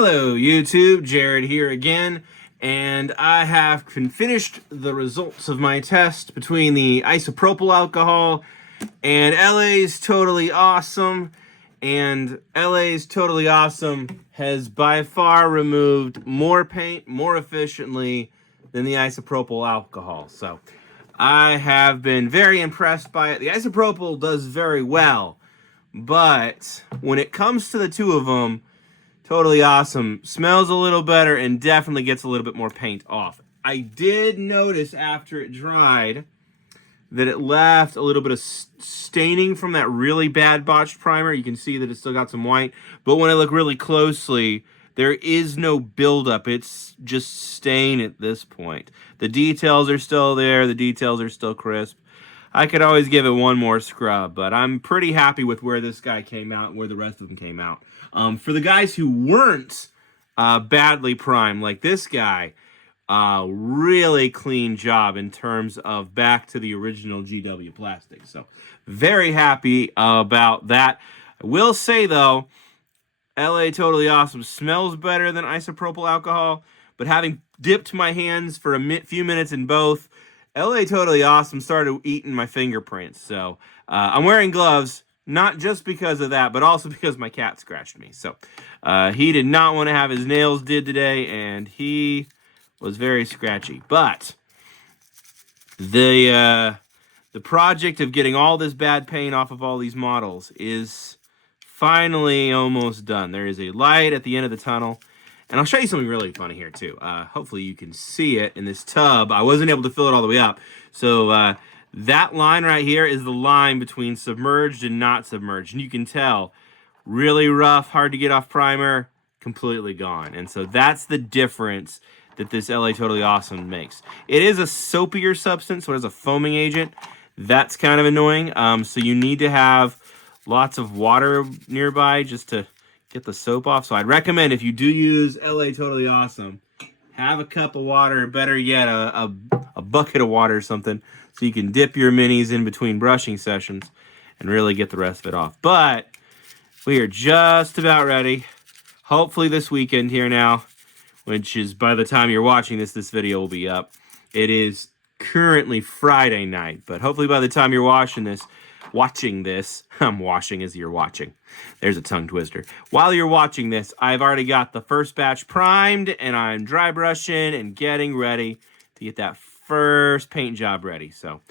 Hello YouTube, Jared here again, and I have finished the results of my test between the isopropyl alcohol and LA's Totally Awesome, and LA's Totally Awesome has by far removed more paint more efficiently than the isopropyl alcohol. So I have been very impressed by it. The isopropyl does very well, but when it comes to the two of them, Totally Awesome smells a little better and definitely gets a little bit more paint off. I did notice after it dried that it left a little bit of staining from that really bad botched primer. You can see that it's still got some white, but when I look really closely, there is no buildup. It's just stain at this point. The details are still there. The details are still crisp. I could always give it one more scrub, but I'm pretty happy with where this guy came out and where the rest of them came out. For the guys who weren't badly primed, like this guy, really clean job in terms of back to the original GW plastic. So very happy about that. I will say, though, LA Totally Awesome smells better than isopropyl alcohol, but having dipped my hands for a few minutes in both, LA Totally Awesome started eating my fingerprints. So I'm wearing gloves, not just because of that, but also because my cat scratched me. So he did not want to have his nails did today, and he was very scratchy. But the project of getting all this bad paint off of all these models is finally almost done. There is a light at the end of the tunnel. And I'll show you something really funny here, too. Hopefully you can see it in this tub. I wasn't able to fill it all the way up. So that line right here is the line between submerged and not submerged. And you can tell, really rough, hard to get off primer, completely gone. And so that's the difference that this LA Totally Awesome makes. It is a soapier substance, so it is a foaming agent. That's kind of annoying. So you need to have lots of water nearby just to get the soap off. So I'd recommend, if you do use LA Totally Awesome, have a cup of water, better yet a bucket of water or something, so you can dip your minis in between brushing sessions and really get the rest of it off. But we are just about ready. Hopefully this weekend here now, which is by the time you're watching this video will be up. It is currently Friday night, but hopefully by the time you're watching this, I'm washing as you're watching. There's a tongue twister. While you're watching this, I've already got the first batch primed, and I'm dry brushing and getting ready to get that first paint job ready. So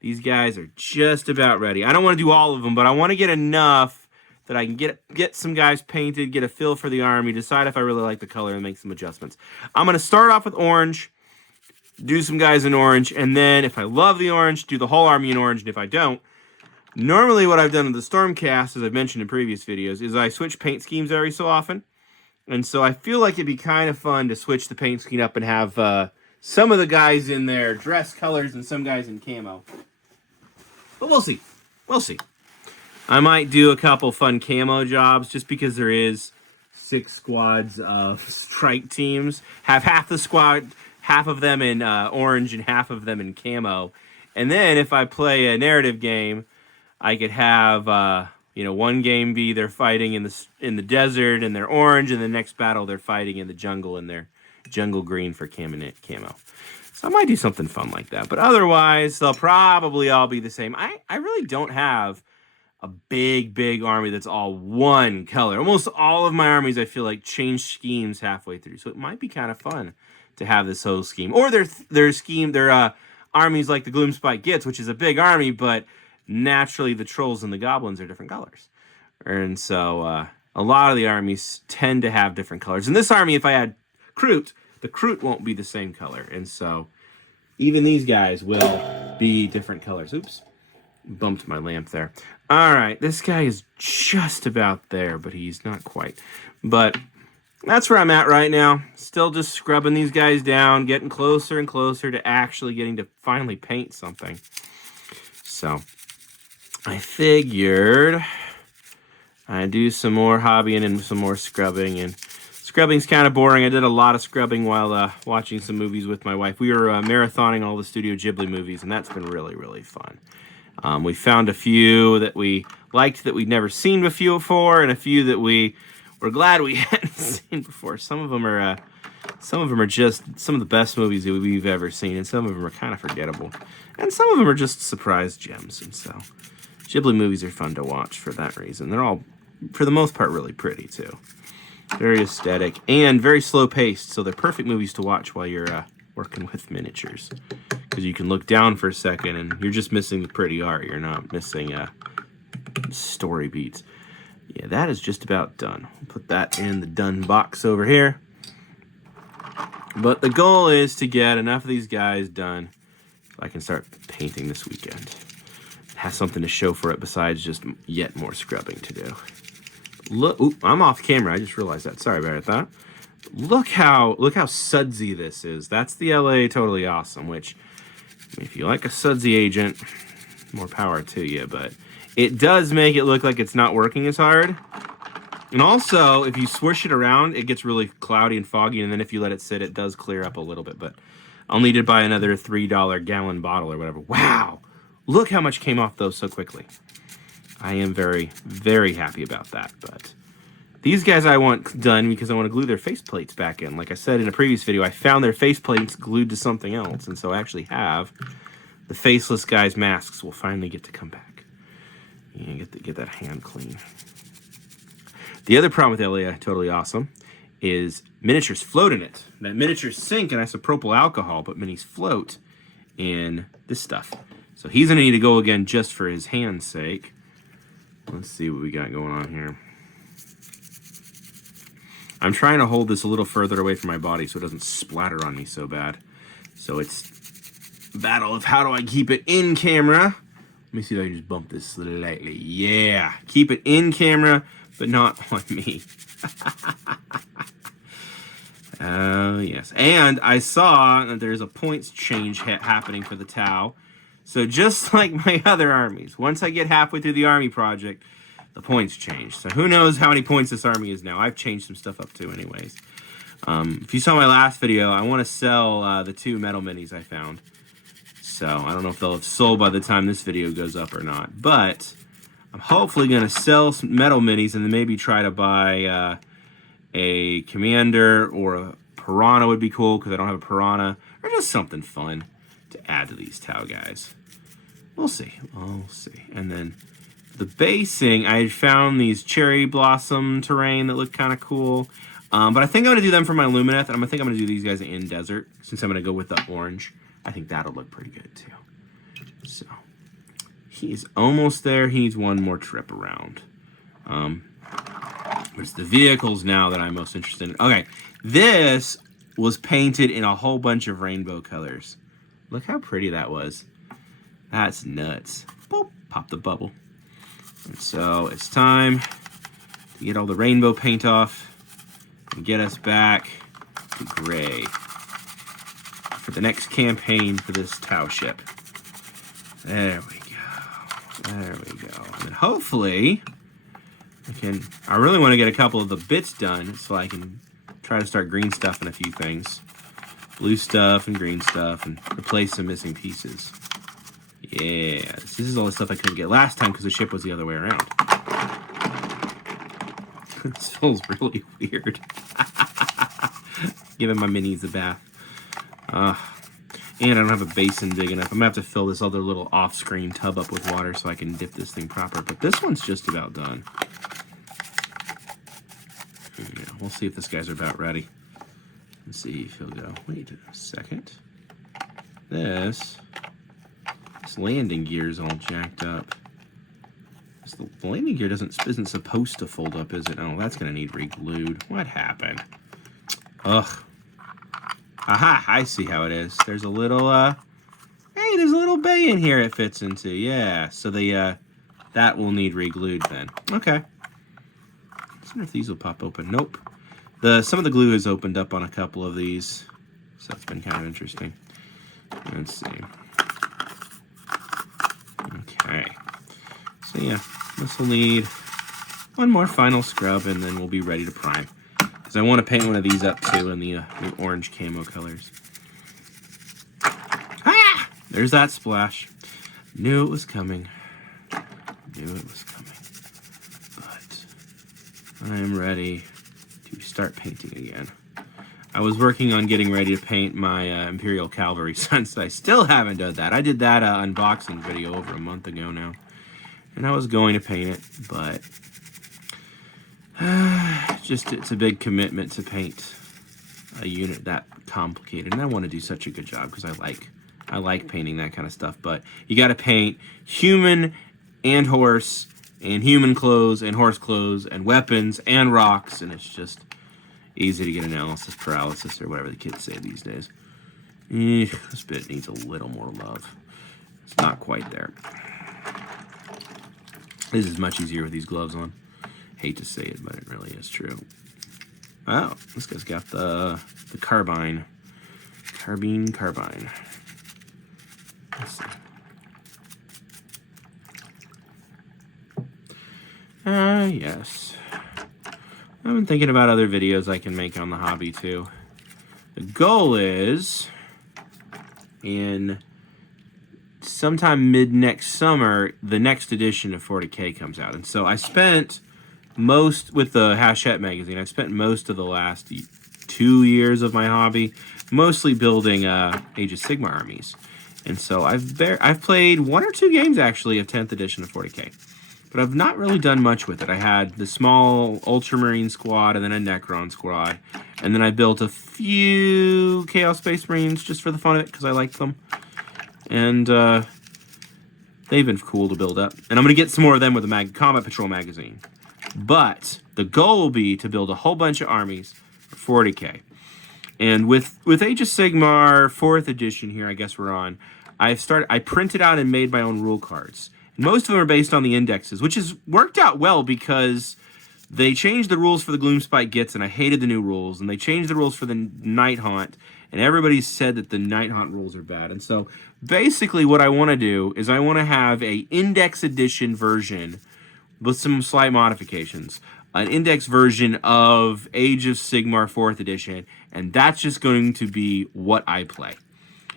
these guys are just about ready. I don't want to do all of them, but I want to get enough that I can get some guys painted, get a feel for the army, decide if I really like the color, and make some adjustments. I'm going to start off with orange, do some guys in orange, and then if I love the orange, do the whole army in orange, and if I don't, normally what I've done with the Stormcast, as I've mentioned in previous videos, is I switch paint schemes every so often. And so I feel like it'd be kind of fun to switch the paint scheme up and have some of the guys in their dress colors and some guys in camo. But we'll see. We'll see. I might do a couple fun camo jobs just because there is 6 squads of strike teams. Have half the squad, half of them in orange and half of them in camo. And then if I play a narrative game, I could have, one game be they're fighting in the desert and they're orange, and the next battle they're fighting in the jungle and they're jungle green for camo. So I might do something fun like that. But otherwise, they'll probably all be the same. I really don't have a big army that's all one color. Almost all of my armies, I feel like, change schemes halfway through. So it might be kind of fun to have this whole scheme. Or their armies like the Gloomspike gets, which is a big army, but naturally the trolls and the goblins are different colors. And so a lot of the armies tend to have different colors. In this army, if I add Kroot, the Kroot won't be the same color. And so even these guys will be different colors. Oops, bumped my lamp there. All right, this guy is just about there, but he's not quite. But that's where I'm at right now. Still just scrubbing these guys down, getting closer and closer to actually getting to finally paint something. So I figured I'd do some more hobbying and some more scrubbing. And scrubbing's kind of boring. I did a lot of scrubbing while watching some movies with my wife. We were marathoning all the Studio Ghibli movies, and that's been really fun. We found a few that we liked that we'd never seen before, and a few that we we're glad we hadn't seen before. Some of them are just some of the best movies that we've ever seen, and some of them are kind of forgettable, and some of them are just surprise gems. And so, Ghibli movies are fun to watch for that reason. They're all, for the most part, really pretty too. Very aesthetic and very slow paced, so they're perfect movies to watch while you're working with miniatures, because you can look down for a second and you're just missing the pretty art. You're not missing story beats. Yeah, that is just about done. I'll put that in the done box over here. But the goal is to get enough of these guys done so I can start painting this weekend. Have something to show for it besides just yet more scrubbing to do. Look, ooh, I'm off camera. I just realized that. Sorry about that. Look how sudsy this is. That's the LA Totally Awesome, which, if you like a sudsy agent, more power to you, but it does make it look like it's not working as hard. And also, if you swish it around, it gets really cloudy and foggy, and then if you let it sit, it does clear up a little bit, but I'll need to buy another $3 gallon bottle or whatever. Wow! Look how much came off those so quickly. I am very, very happy about that, but these guys I want done because I want to glue their faceplates back in. Like I said in a previous video, I found their faceplates glued to something else, and so I actually have the faceless guys' masks will finally get to come back. Yeah, get that hand clean. The other problem with LA Totally Awesome is miniatures float in it. Now, miniatures sink in isopropyl alcohol, but minis float in this stuff. So he's going to need to go again just for his hand's sake. Let's see what we got going on here. I'm trying to hold this a little further away from my body so it doesn't splatter on me so bad. So it's a battle of how do I keep it in camera. Let me see if I can just bump this slightly. Yeah, keep it in camera, but not on me. Oh, yes. And I saw that there's a points change happening for the Tau. So just like my other armies, once I get halfway through the army project, the points change. So who knows how many points this army is now. I've changed some stuff up too anyways. If you saw my last video, I want to sell the 2 metal minis I found. So I don't know if they'll have sold by the time this video goes up or not. But I'm hopefully going to sell some metal minis and then maybe try to buy a Commander or a Piranha would be cool because I don't have a Piranha. Or just something fun to add to these Tau guys. We'll see. We'll see. And then the basing, I found these cherry blossom terrain that look kind of cool. But I think I'm going to do them for my Lumineth. And I think I'm going to do these guys in desert since I'm going to go with the orange. I think that'll look pretty good too. So he's almost there. He needs one more trip around. But it's the vehicles now that I'm most interested in. Okay, this was painted in a whole bunch of rainbow colors. Look how pretty that was. That's nuts. Boop, pop the bubble. And so it's time to get all the rainbow paint off and get us back to gray for the next campaign for this Tau ship. There we go. There we go. And then hopefully I really want to get a couple of the bits done so I can try to start green stuff in a few things. Blue stuff and green stuff and replace some missing pieces. Yeah, this is all the stuff I couldn't get last time because the ship was the other way around. This feels really weird. Giving my minis a bath. And I don't have a basin big enough. I'm going to have to fill this other little off-screen tub up with water so I can dip this thing proper. But this one's just about done. Yeah, we'll see if this guy's about ready. Let's see if he'll go. Wait a second. This landing gear is all jacked up. The landing gear isn't supposed to fold up, is it? Oh, that's going to need re-glued. What happened? Ugh. Aha, I see how it is. There's a little, hey, there's a little bay in here it fits into. Yeah, so that will need re-glued then. Okay. I wonder if these will pop open. Nope. Some of the glue is opened up on a couple of these, so that's been kind of interesting. Let's see. Okay. So yeah, this will need one more final scrub, and then we'll be ready to prime. Because I want to paint one of these up too in the orange camo colors. Ah! There's that splash. Knew it was coming. Knew it was coming. But I am ready to start painting again. I was working on getting ready to paint my Imperial Cavalry since I still haven't done that. I did that unboxing video over a month ago now. And I was going to paint it, but it's a big commitment to paint a unit that complicated. And I want to do such a good job because I like painting that kind of stuff. But you got to paint human and horse and human clothes and horse clothes and weapons and rocks, and it's just easy to get analysis paralysis or whatever the kids say these days. This bit needs a little more love. It's not quite there. This is much easier with these gloves on. Hate to say it, but it really is true. Oh, this guy's got the carbine. Carbine. Let's see. Yes. I've been thinking about other videos I can make on the hobby too. The goal is in sometime mid-next summer, the next edition of 40K comes out. And so I spent with the Hachette magazine, I spent most of the last 2 years of my hobby mostly building Age of Sigmar armies. And so I've played 1 or 2 games actually of 10th edition of 40K. But I've not really done much with it. I had the small Ultramarine squad and then a Necron squad. And then I built a few Chaos Space Marines just for the fun of it because I liked them. And they've been cool to build up. And I'm going to get some more of them with the Combat Patrol magazine. But the goal will be to build a whole bunch of armies for 40K. And with Age of Sigmar 4th edition here, I guess we're on, I printed out and made my own rule cards. Most of them are based on the indexes, which has worked out well because they changed the rules for the Gloomspite Gits, and I hated the new rules. And they changed the rules for the Night Haunt, and everybody said that the Night Haunt rules are bad. And so basically what I want to do is I want to have a index edition version with some slight modifications. An index version of Age of Sigmar 4th edition, and that's just going to be what I play.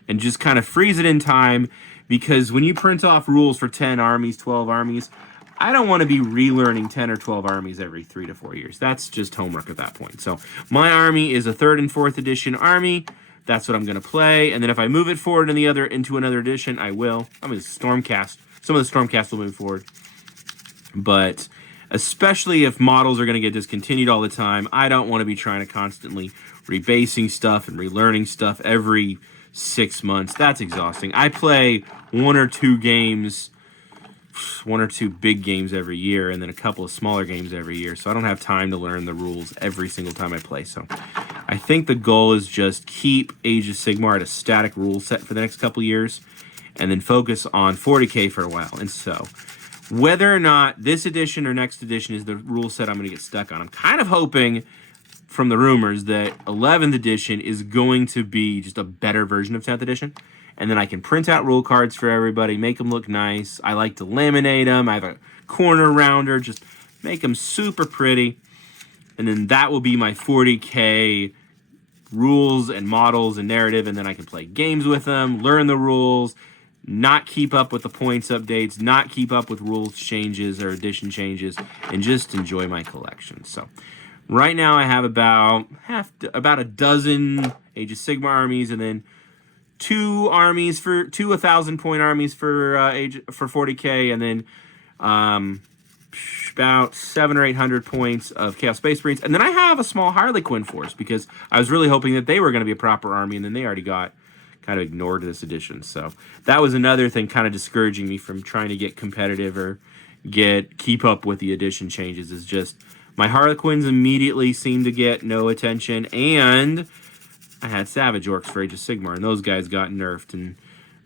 And just kind of freeze it in time. Because when you print off rules for 10 armies, 12 armies, I don't want to be relearning 10 or 12 armies every 3 to 4 years. That's just homework at that point. So my army is a 3rd and 4th edition army. That's what I'm going to play. And then if I move it forward into another edition, I will. I'm going to Stormcast. Some of the Stormcast will move forward. But especially if models are going to get discontinued all the time, I don't want to be trying to constantly rebasing stuff and relearning stuff every 6 months. That's exhausting. I play 1 or 2 games, 1 or 2 big games every year, and then a couple of smaller games every year, so I don't have time to learn the rules every single time I play. So I think the goal is just keep Age of Sigmar at a static rule set for the next couple of years, and then focus on 40K for a while. And so whether or not this edition or next edition is the rule set I'm going to get stuck on, I'm kind of hoping from the rumors that 11th edition is going to be just a better version of 10th edition. And then I can print out rule cards for everybody, make them look nice. I like to laminate them. I have a corner rounder, just make them super pretty. And then that will be my 40K rules and models and narrative. And then I can play games with them, learn the rules, not keep up with the points updates, not keep up with rules changes or edition changes, and just enjoy my collection. So right now I have about a dozen Age of Sigmar armies, and then 2 1,000-point armies for 40K, and then about 700 or 800 points of Chaos Space Marines, and then I have a small Harlequin force because I was really hoping that they were going to be a proper army, and then they already got kind of ignored this edition. So that was another thing kind of discouraging me from trying to get competitive or keep up with the edition changes. Is just my Harlequins immediately seemed to get no attention, and I had Savage Orcs for Age of Sigmar, and those guys got nerfed, and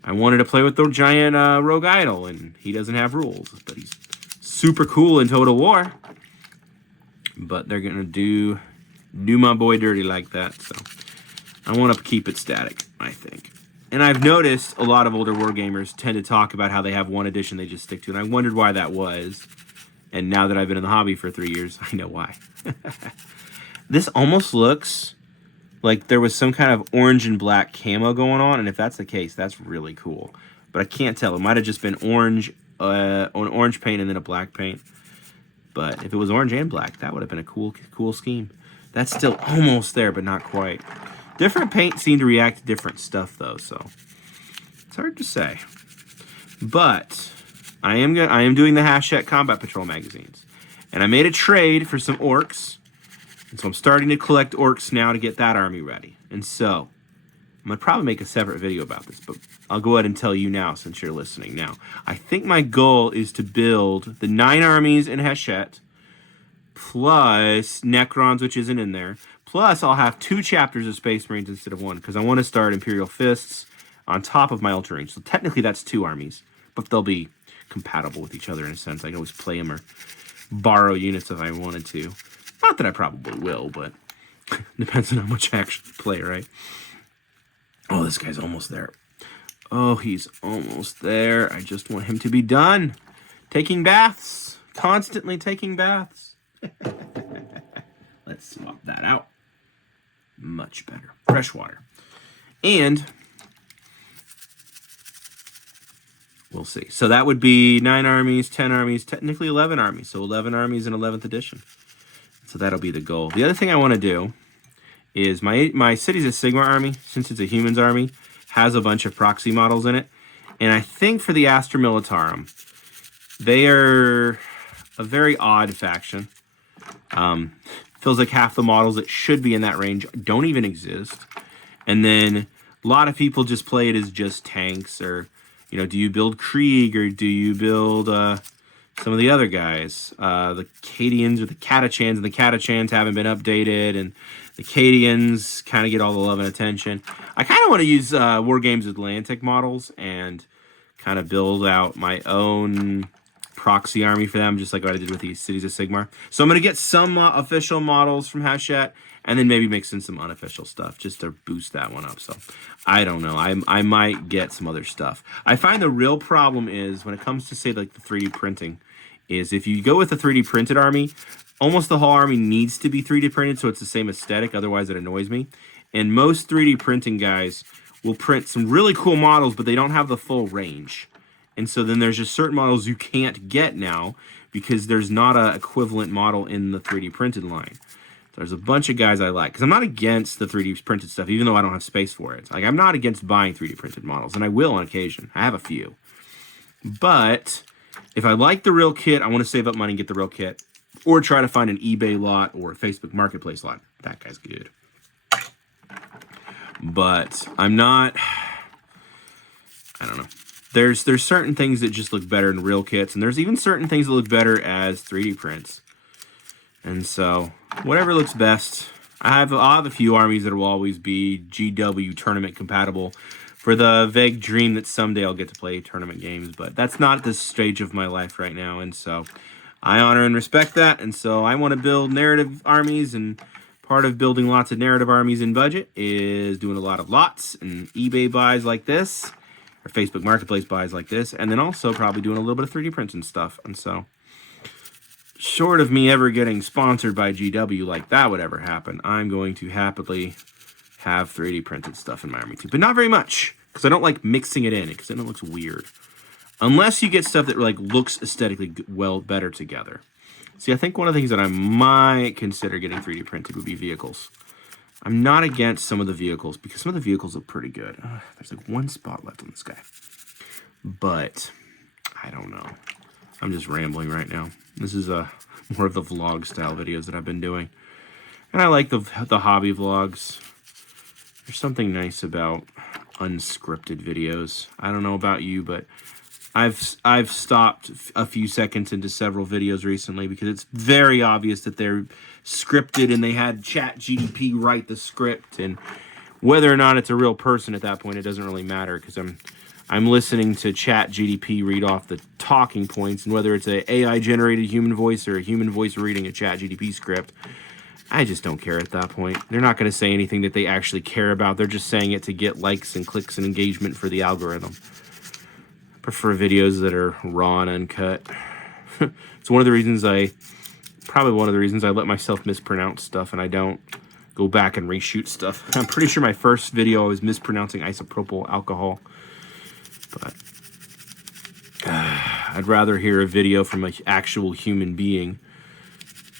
I wanted to play with the giant Rogue Idol, and he doesn't have rules, but he's super cool in Total War. But they're going to do my boy dirty like that, so I want to keep it static, I think. And I've noticed a lot of older wargamers tend to talk about how they have one edition they just stick to, and I wondered why that was. And now that I've been in the hobby for 3 years, I know why. This almost looks like there was some kind of orange and black camo going on, and if that's the case, that's really cool. But I can't tell. It might have just been orange, an orange paint and then a black paint. But if it was orange and black, that would have been a cool scheme. That's still almost there, but not quite. Different paints seem to react to different stuff, though, so it's hard to say. But I am doing the Hachette Combat Patrol magazines, and I made a trade for some orcs, and so I'm starting to collect orcs now to get that army ready. And so I'm gonna probably make a separate video about this, but I'll go ahead and tell you now since you're listening now. I think my goal is to build the 9 armies in Hachette, plus Necrons, which isn't in there. Plus, I'll have 2 chapters of Space Marines instead of 1, because I want to start Imperial Fists on top of my Ultra Range. So technically that's 2 armies, but they'll be compatible with each other in a sense. I can always play them or borrow units if I wanted to. Not that I probably will, but depends on how much I actually play, right? Oh, this guy's almost there. Oh, he's almost there. I just want him to be done. Taking baths. Constantly taking baths. Let's swap that out. Much better. Fresh water. And we'll see. So that would be 9 armies, 10 armies, technically 11 armies. So 11 armies in 11th edition. So that'll be the goal. The other thing I want to do is my Cities of Sigmar army, since it's a humans army, has a bunch of proxy models in it. And I think for the Astra Militarum, they are a very odd faction. Feels like half the models that should be in that range don't even exist. And then a lot of people just play it as just tanks, or, you know, do you build Krieg, or do you build some of the other guys? The Cadians or the Catachans, and the Catachans haven't been updated, and the Cadians kind of get all the love and attention. I kind of want to use Wargames Atlantic models and kind of build out my own proxy army for them, just like what I did with the Cities of Sigmar. So I'm going to get some official models from Hachette, and then maybe mix in some unofficial stuff just to boost that one up. So I don't know. I might get some other stuff. I find the real problem is when it comes to, say, like the 3D printing, is if you go with a 3D printed army, almost the whole army needs to be 3D printed so it's the same aesthetic. Otherwise, it annoys me. And most 3D printing guys will print some really cool models, but they don't have the full range. And so then there's just certain models you can't get now because there's not an equivalent model in the 3D printed line. So there's a bunch of guys I like, because I'm not against the 3D printed stuff, even though I don't have space for it. Like, I'm not against buying 3D printed models, and I will on occasion. I have a few. But if I like the real kit, I want to save up money and get the real kit, or try to find an eBay lot or a Facebook Marketplace lot. That guy's good. But I'm not, I don't know. There's certain things that just look better in real kits, and there's even certain things that look better as 3D prints. And so, whatever looks best. I'll have a few armies that will always be GW tournament compatible, for the vague dream that someday I'll get to play tournament games, but that's not the stage of my life right now, and so I honor and respect that. And so I want to build narrative armies, and part of building lots of narrative armies in budget is doing a lot of lots and eBay buys like this, or Facebook Marketplace buys like this, and then also probably doing a little bit of 3D prints and stuff. And so, short of me ever getting sponsored by GW like that would ever happen, I'm going to happily have 3D printed stuff in my army too. But not very much, because I don't like mixing it in, because then it looks weird. Unless you get stuff that like looks aesthetically well better together. See, I think one of the things that I might consider getting 3D printed would be vehicles. I'm not against some of the vehicles, because some of the vehicles look pretty good. There's like 1 spot left on this guy. But I don't know. I'm just rambling right now. This is more of the vlog style videos that I've been doing. And I like the hobby vlogs. There's something nice about unscripted videos. I don't know about you, but I've stopped a few seconds into several videos recently because it's very obvious that they're scripted and they had ChatGPT write the script, and whether or not it's a real person at that point, it doesn't really matter, because I'm listening to ChatGPT read off the talking points, and whether it's an AI generated human voice or a human voice reading a ChatGPT script, I just don't care at that point. They're not going to say anything that they actually care about. They're just saying it to get likes and clicks and engagement for the algorithm. I prefer videos that are raw and uncut. It's one of the reasons probably one of the reasons I let myself mispronounce stuff and I don't go back and reshoot stuff. I'm pretty sure my first video I was mispronouncing isopropyl alcohol. But I'd rather hear a video from an actual human being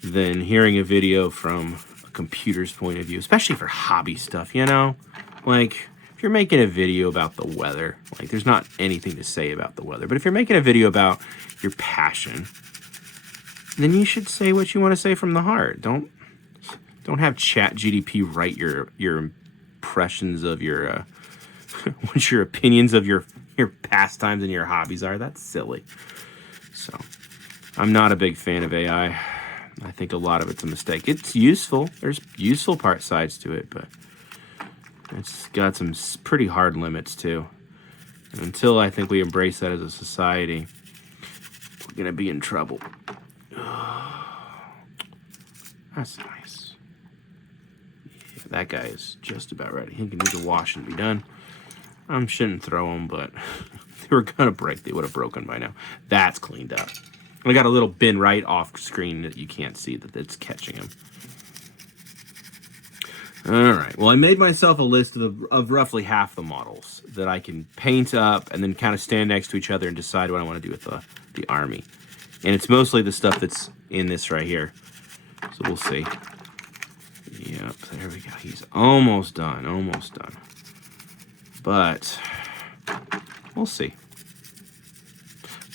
than hearing a video from a computer's point of view, especially for hobby stuff, you know? Like, if you're making a video about the weather, like, there's not anything to say about the weather. But if you're making a video about your passion, then you should say what you want to say from the heart. Don't have ChatGPT write your impressions of your what your opinions of your pastimes and your hobbies are. That's silly. So I'm not a big fan of AI. I think a lot of it's a mistake. It's useful. There's useful sides to it, but it's got some pretty hard limits too. And until I think we embrace that as a society, we're gonna be in trouble. That's nice. Yeah, that guy is just about ready. He can do the wash and be done. I shouldn't throw them, but if they were gonna break, they would have broken by now. That's cleaned up. I got a little bin right off screen that you can't see that it's catching them. All right. Well, I made myself a list of roughly half the models that I can paint up and then kind of stand next to each other and decide what I want to do with the army. And it's mostly the stuff that's in this right here. So we'll see. Yep, there we go. He's almost done, almost done. But we'll see.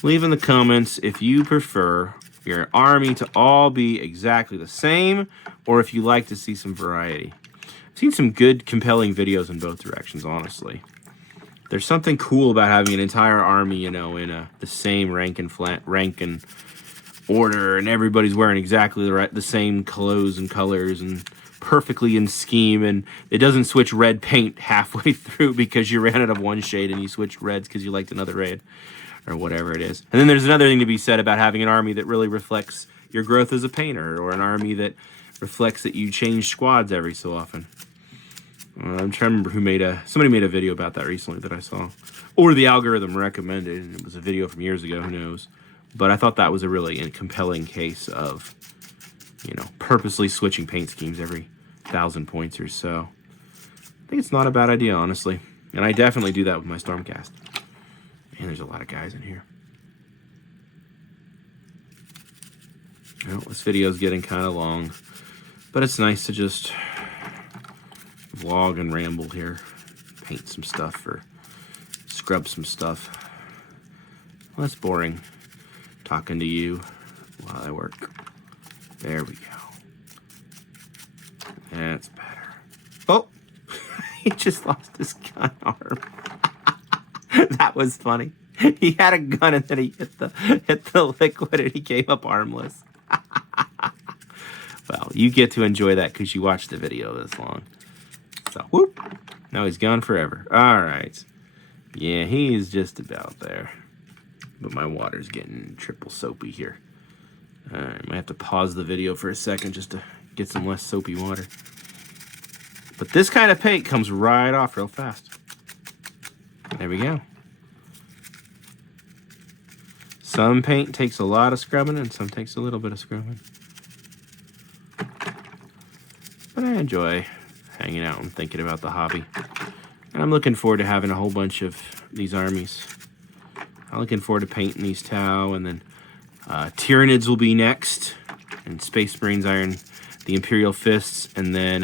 Leave in the comments if you prefer your army to all be exactly the same or if you like to see some variety. I've seen some good, compelling videos in both directions, honestly. There's something cool about having an entire army, you know, in the same rank and order, and everybody's wearing exactly the same clothes and colors and perfectly in scheme, and it doesn't switch red paint halfway through because you ran out of one shade and you switched reds because you liked another red or whatever it is. And then there's another thing to be said about having an army that really reflects your growth as a painter, or an army that reflects that you change squads every so often. I'm trying to remember who somebody made a video about that recently that I saw, or the algorithm recommended, and it was a video from years ago, who knows. But I thought that was a really compelling case of, you know, purposely switching paint schemes every 1,000 points or so. I think it's not a bad idea, honestly. And I definitely do that with my Stormcast. And there's a lot of guys in here. Well, this video is getting kind of long, but it's nice to just vlog and ramble here. Paint some stuff or scrub some stuff. Well, that's boring. Talking to you while I work. There we go. That's better. Oh! He just lost his gun arm. That was funny. He had a gun and then he hit the liquid and he came up armless. Well, you get to enjoy that because you watched the video this long. So, whoop! Now he's gone forever. All right. Yeah, he's just about there. But my water's getting triple soapy here. Alright, might have to pause the video for a second just to get some less soapy water. But this kind of paint comes right off real fast. There we go. Some paint takes a lot of scrubbing and some takes a little bit of scrubbing. But I enjoy hanging out and thinking about the hobby. And I'm looking forward to having a whole bunch of these armies. I'm looking forward to painting these Tau, and then Tyranids will be next, and Space Marines Iron the Imperial Fists, and then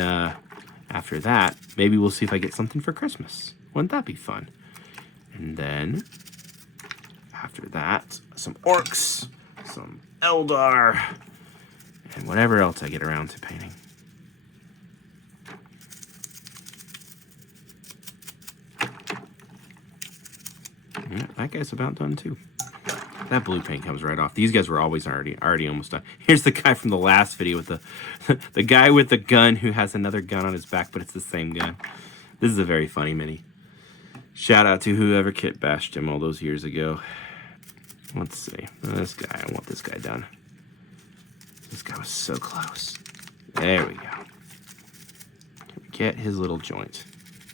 after that, maybe we'll see if I get something for Christmas. Wouldn't that be fun? And then after that, some Orcs, some Eldar, and whatever else I get around to painting. Yeah, that guy's about done too. That blue paint comes right off. These guys were always already almost done. Here's the guy from the last video with the guy with the gun who has another gun on his back, but it's the same gun. This is a very funny mini. Shout out to whoever kit bashed him all those years ago. Let's see. This guy, I want this guy done. This guy was so close. There we go. Can we get his little joint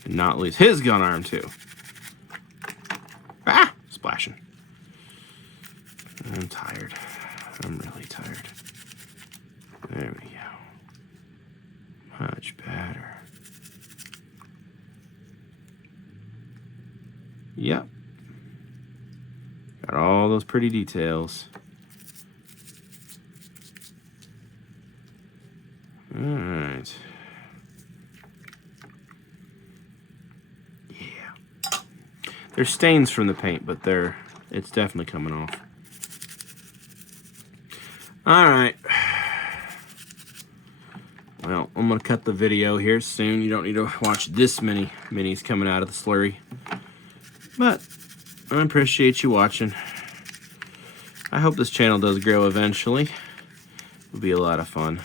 and not lose his gun arm too? Ah! Splashing. I'm tired. I'm really tired. There we go. Much better. Yep. Got all those pretty details. There's stains from the paint, but it's definitely coming off. All right. Well, I'm going to cut the video here soon. You don't need to watch this many minis coming out of the slurry. But I appreciate you watching. I hope this channel does grow eventually. It'll be a lot of fun.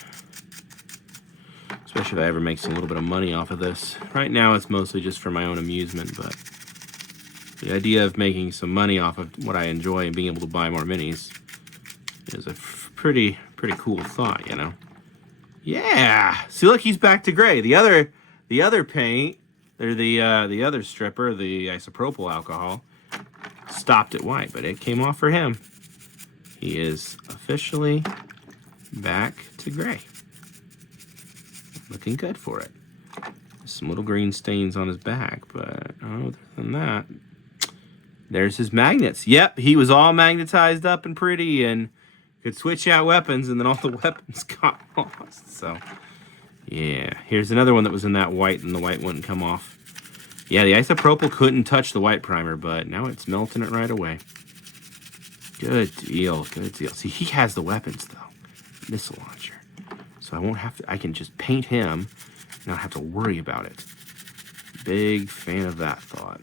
Especially if I ever make a little bit of money off of this. Right now it's mostly just for my own amusement, but the idea of making some money off of what I enjoy and being able to buy more minis is a pretty cool thought, you know. Yeah. See, look, he's back to gray. The other paint, or the other stripper, the isopropyl alcohol, stopped at white, but it came off for him. He is officially back to gray. Looking good for it. Some little green stains on his back, but other than that, there's his magnets. Yep, he was all magnetized up and pretty and could switch out weapons, and then all the weapons got lost. So, yeah. Here's another one that was in that white, and the white wouldn't come off. Yeah, the isopropyl couldn't touch the white primer, but now it's melting it right away. Good deal, good deal. See, he has the weapons, though. Missile launcher. So I won't have to, I can just paint him and not have to worry about it. Big fan of that thought.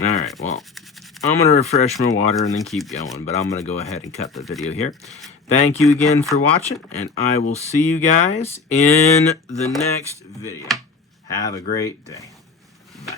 All right, well, I'm going to refresh my water and then keep going, but I'm going to go ahead and cut the video here. Thank you again for watching, and I will see you guys in the next video. Have a great day. Bye.